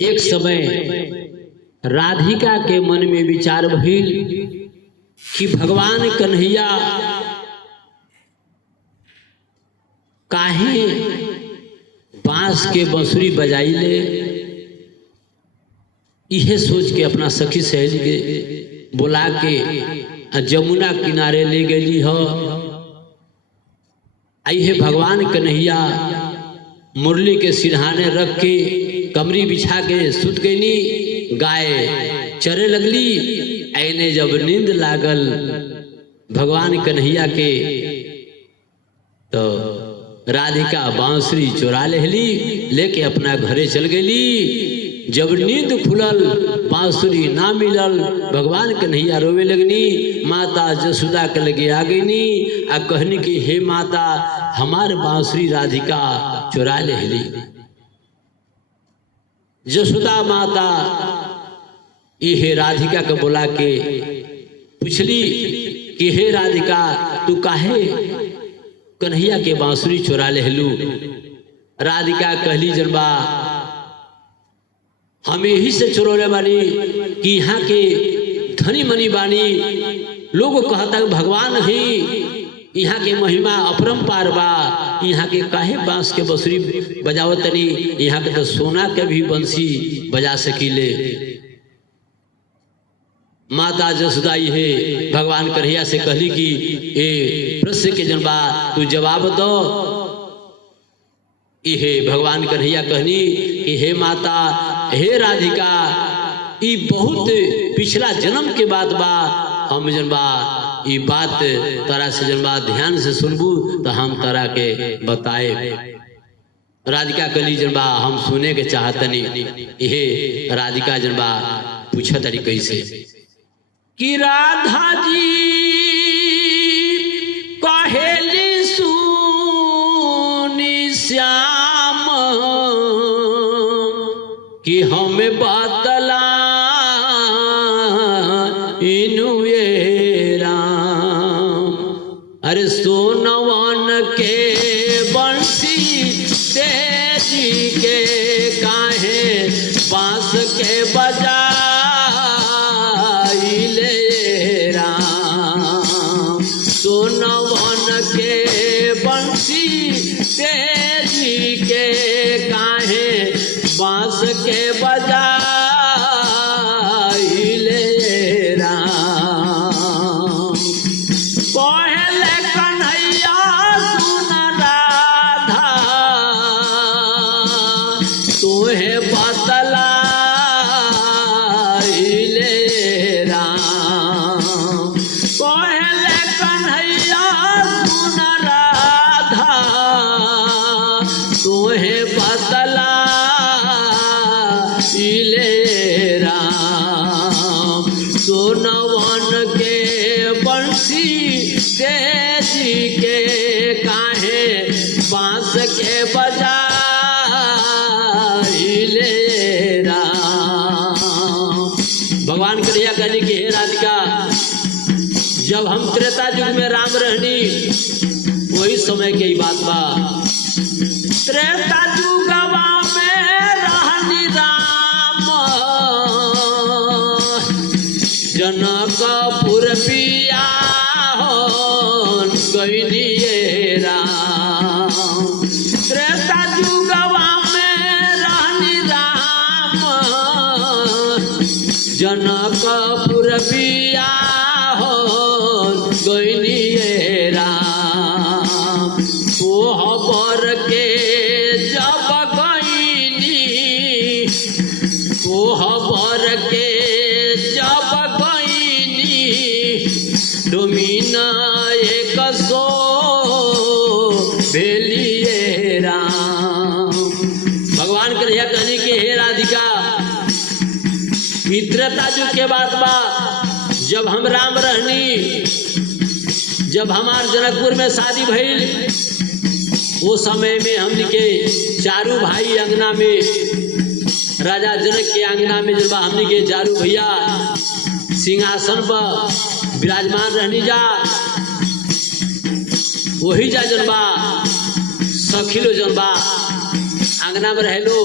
एक समय राधिका के मन में विचार भइल कि भगवान कन्हैया काहे बांस के बांसुरी बजाइले। यह सोच के अपना सखी सहेली के बुला के जमुना किनारे ले गई हो। आई भगवान कन्हैया मुरली के सिरहाने रख के कमरी बिछा के सुत गईनी। गाय चरे लगली। ऐने जब नींद लागल भगवान कन्हैया के तो राधिका बांसुरी चुरा लेली, लेके अपना घरे चल गई। जब नींद खुलल बांसुरी ना मिलल, भगवान कन्हैया रोवे लगनी। माता जसोदा के लगे आ गईनी आ कहनी कि हे माता हमार बांसुरी राधिका चुरा लेली। जसोदा माता ये राधिका के बुला के पूछली कि हे राधिका तू काहे कन्हैया के बांसुरी चुरा लेलू। राधिका कहली जनबा हम यही से चुरोले बानी कि यहाँ के धनी मनी बानी, लोग कहता भगवान ही यहाँ के महिमा अपरंपार बा। यहाँ के काहे बांस के बांसुरी बजावत तनी, यहाँ के तो सोना के भी बंसी बजा सकीले। माता जसोदा है भगवान कन्हैया से कहली कि ए प्रश्न के जनबा तू जवाब दो। ये भगवान कन्हैया कहनी कि हे माता हे राधिका ये बहुत पिछला जन्म के बात बा। हम जनबा ये बात तारा से जनबा ध्यान से सुनबू तो हम तारा के बताए। राधिका कहली जनबा हम सुने के चाहतनी। ये राधिका जनबा पूछा तरी कैसे कि राधा जी कहेली सुनी श्याम कि हमें बतला इनु ये राम। अरे सोनवन के बंसी तेजी के काहे बांस के बजा सोनवन के बंसी तेजी के काहे बांस के बजा राम। कहले कन्हैया सुन राधा तोहे बतला सोनवन के बंसी तेजी के काहे बांस के बजा राम। भगवान कन्हैया कहने की हे राधिका जब हम त्रेता युग में राम रहनी वही समय के ही बात बा। त्रेता युगवा में रहनी राम जनकपुर पिया गईलिए राम। त्रेता युगवा में रहनी राम जनकपुर पिया गईलिए राम। कोहबर के जब गईनी कोहबर के डोमिना एक सो भेलिए राम। भगवान कन्हैया कहने के हे राधिका मित्रता युग के बात बा। जब हम राम रहनी जब हमार जनकपुर में शादी भइल वो समय में हमने के चारू भाई अंगना में राजा जनक के अंगना में जब हमने के चारू भैया सिंहासन पर विराजमान रहनी जा वही जा जनबा सखी लो जनबा अंगना में रह लो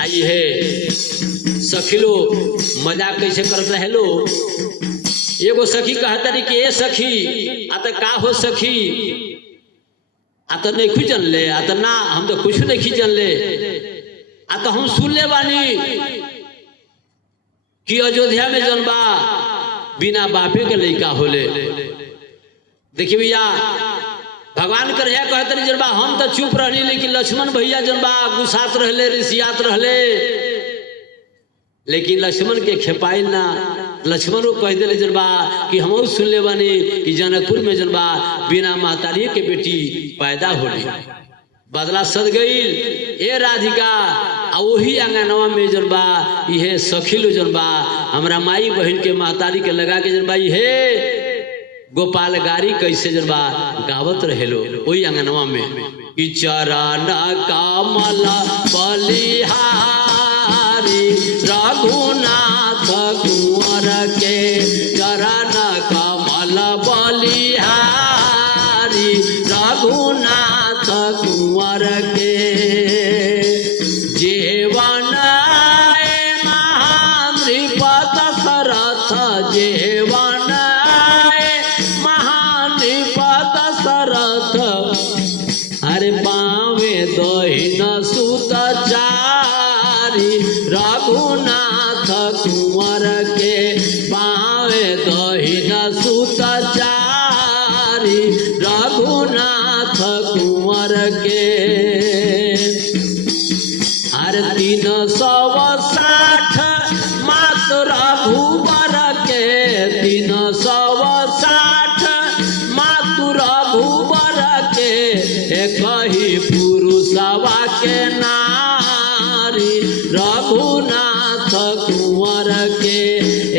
आई है सखी लो मजाक कैसे करत रहे लो। एगो सखी कहता रही कि ए सखी आ तो का हो सखी आ तो नहीं खुजन ले आ तो ना हम तो कुछ नहीं खींचन ले आ तो हम सुन ले बानी कि अयोध्या में जनबा बिना बापे के लड़का होले। देखिए भैया भगवान कर कहते रही जनबा हम तो चुप रहनी लेकिन लक्ष्मण भैया जनबा गुस्सात रहले रिसियात रहले लेकिन लक्ष्मण के खेपाई ना। लक्ष्मण को कह दिले जनबा कि हम सुन ले बानी कि जनकपुर में जनबा बिना महतारी के बेटी पैदा होली। बदला सद गई ए राधिका आ वही आंगनवा में जनबा ये सखी लो जनबा हमरा माई बहन के महतारी के लगा के जनबा ये गोपाल गारी कैसे जनबा गावत रहेलो वही आंगनवा में कि चरण कमल बलिहारी रघुनाथ कुंवर के चरण कमल बलिहारी रघुनाथ कुंवर के जीवन महानृपत सरथ जीवन महानृपत सरथ अरे पावे दहिन सुत चारी रघुनाथ कुंवर के पावे दहिन सुत चारी रघुनाथ कुंवर के अरे 360 मात्र रघुवर के 360 मात्र रघुवर के एक ही पुरुषवा के नारी रघुनाथ कुंवर के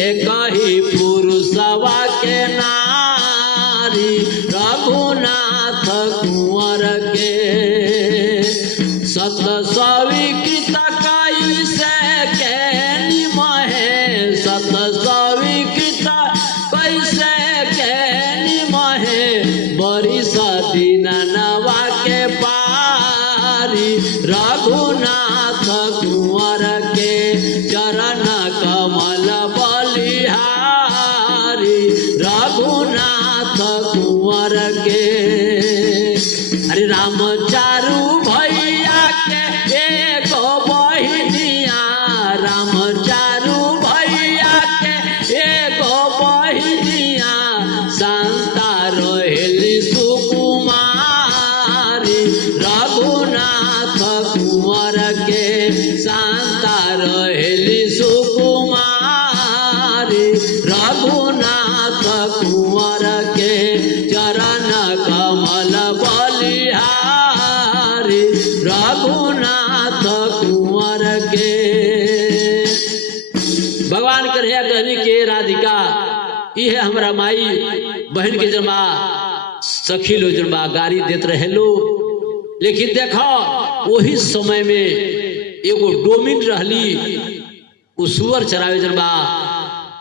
एक ही पुरुषवा के नारी रघुनाथ कुंवर के सत स्वीकृत कैसे के निमहे सत स्वीकृत कैसे के निमहे बड़ी सदीन नवा के पारी रघुनाथ कुंवर के चरण कमल बलिहारी रघुनाथ कुंवर के अरे राम चारू भैया के एक बहिनिया राम चारू भैया के एक बहिनिया शांता रोहेली सुकुमारी रघुनाथ कुंवर के शांता रोहेली सुकुमारी रघुनाथ कुंवर के चरण कमल बलिहारी रघुनाथ कुंवर के। भगवान कर कहनी के राधिका ये हमरा माई बहन के जन्मा सखी लो जन्मा गाड़ी देत रहे लो। लेकिन देखो वही समय में एगो डोमिन रहली सुअर चरावे जन्मा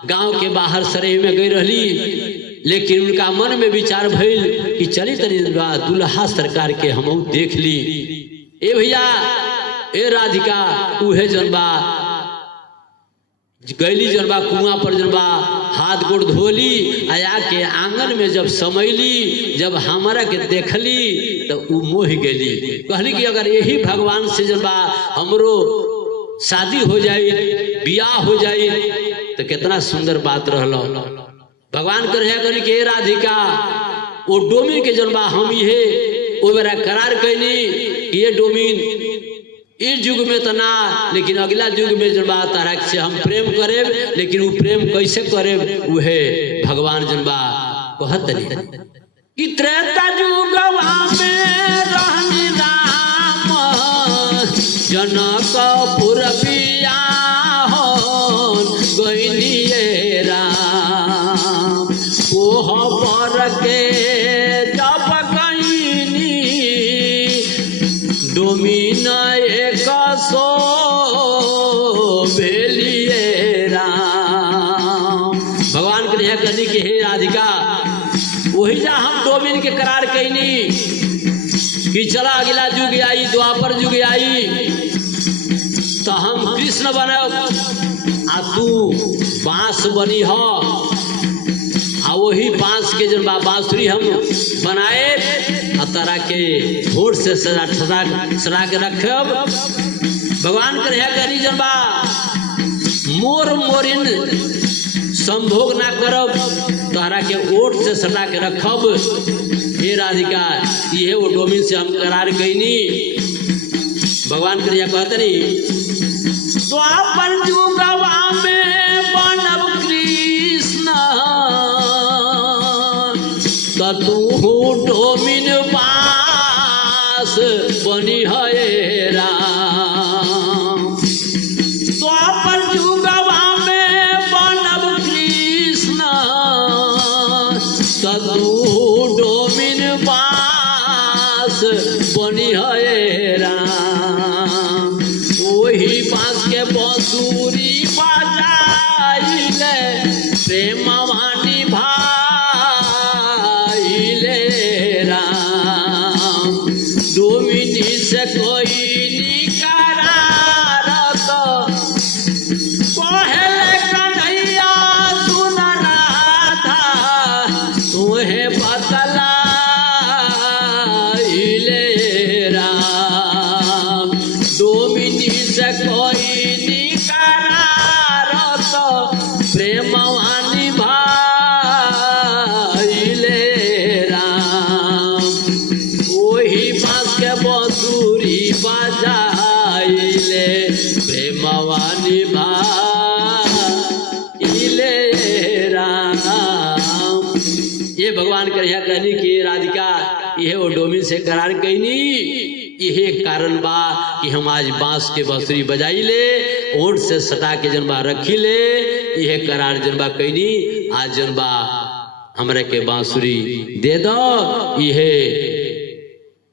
गांव के बाहर सरेह में गई रहली। लेकिन उनका मन में विचार भइल कि चली तरी दुल्हा सरकार के हम देख ली। ए भैया ए राधिका उहे जनबा गैली जनबा कुआं पर जनबा हाथ गोड़ धोली आया के आंगन में जब समैली जब हमारा के देखली तो उ मोह गई। कहली कि अगर यही भगवान से जनबा हमरो शादी हो जाए बियाह हो जाए तो कितना सुंदर बात रहलो। भगवान कहनी कि राधिका वो डोमिन के जनबा हम ये वो बेरा करार कैनी ये डोमिन इस युग में तो ना लेकिन अगला युग में जनबा तारा से हम प्रेम करे। लेकिन वो प्रेम कैसे करे उहे भगवान जनबा कहत कि त्रेता युगवा में रहनी राम जनकपुर बियाह गइलिए राम ओह पर के जब गइनी डोमिन एक सो भेलिए राम। भगवान के लिए कहनी कि हे राधिका वही जा हम डोमिन के करार कैनी कि चला अगला युग आई द्वापर युग आई तो हम कृष्ण बनब आ तू बांस बनी हो, आ वही बांस के जन बांसुरी हम बनाए आ तारा के होठ से सजा के रखब। भगवान करे करी जन बा मोर मोरिन संभोग ना करब, तारा के ओठ से सटा के रखब। हे राधिका ये वो डोमिन से हम करार कैनी। भगवान करिया कहते नहीं द्वापर जुगवा में बनब कृष्ण तू डोमिन पास बनी है राम। द्वापर जुगवा में बनब कृष्ण तू डोमिन पास बनी है राम। वही बांस के बांसुरी बजाइले प्रेमवानी भाईले राम। डोमिनी से कोई निकारा तो पहले कन्हैया सुन राधा तुहे बतलाइले राम। डोमिनी से कोई निकारा तो प्रेमवानी भाईले राम। वही बांस के बांसुरी बजाइले प्रेमवानी भाईले राम। ये भगवान करिया कहनी कि राधिका ये वो डोमिन से करार कहनी। यही कारण बा कि हम आज बांस के बांसुरी बजाई ले, ओठ से सटा के जनबा रखी ले। यह करार जनबा कहनी आज जनबा हमरे के बांसुरी दे दो। यह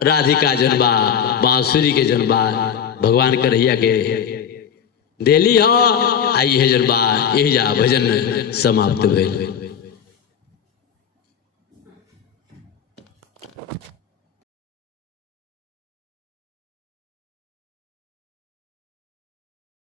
राधिका जनबा बांसुरी के जनबा भगवान कन्हैया के देली हो। आई है जनबा यही जा भजन समाप्त भेल।